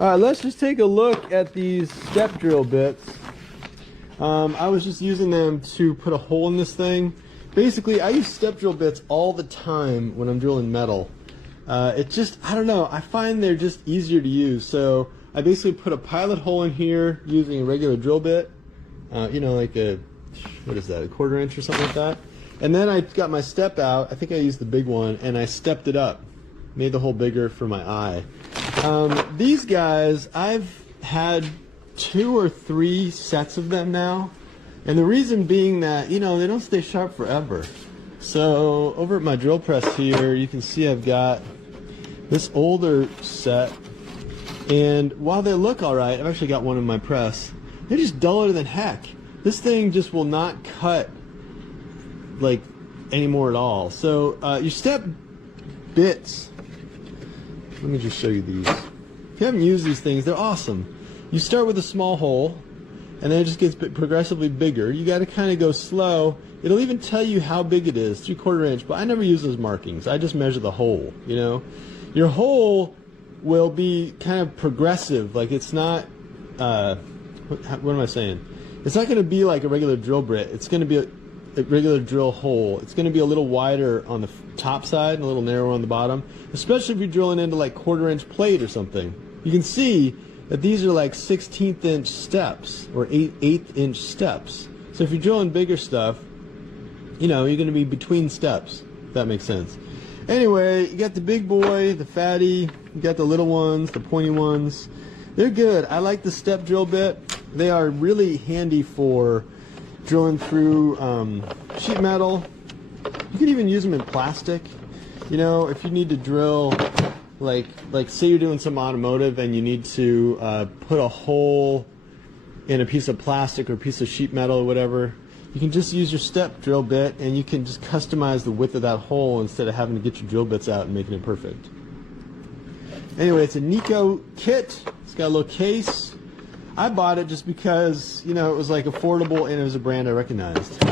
All right, let's just take a look at these step drill bits. I was just using them to put a hole in this thing. Basically, I use step drill bits all the time when I'm drilling metal. It just, I don't know, I find they're just easier to use. So I basically put a pilot hole in here using a regular drill bit, you know, like a, what is that, a 1/4 inch or something like that. And then I got my step out, I think I used the big one, and I stepped it up. Made the hole bigger for my eye. These guys, I've had 2 or 3 sets of them now. And the reason being that, you know, they don't stay sharp forever. So over at my drill press here, you can see I've got this older set. And while they look alright, I've actually got one in my press. They're just duller than heck. This thing just will not cut like anymore at all. So your step bits, let me just show you these. If you haven't used these things, they're awesome. You start with a small hole, and then it just gets progressively bigger. You got to kind of go slow. It'll even tell you how big it is, 3/4 inch, but I never use those markings. I just measure the hole, you know. Your hole will be kind of progressive, like it's not, what am I saying? It's not going to be like a regular drill bit. It's going to be a regular drill hole. It's going to be a little wider on the top side and a little narrower on the bottom, especially if you're drilling into like 1/4 inch plate or something. You can see that these are like 1/16 inch steps or 1/8 inch steps. So if you're drilling bigger stuff, you know, you're going to be between steps, if that makes sense. Anyway, you got the big boy, the fatty, you got the little ones, the pointy ones. They're good. I like the step drill bit. They are really handy for drilling through sheet metal. You can even use them in plastic. You know, if you need to drill, like say you're doing some automotive and you need to put a hole in a piece of plastic or a piece of sheet metal or whatever, you can just use your step drill bit and you can just customize the width of that hole instead of having to get your drill bits out and making it perfect. Anyway, it's a NEIKO kit. It's got a little case. I bought it just because, you know, it was like affordable and it was a brand I recognized.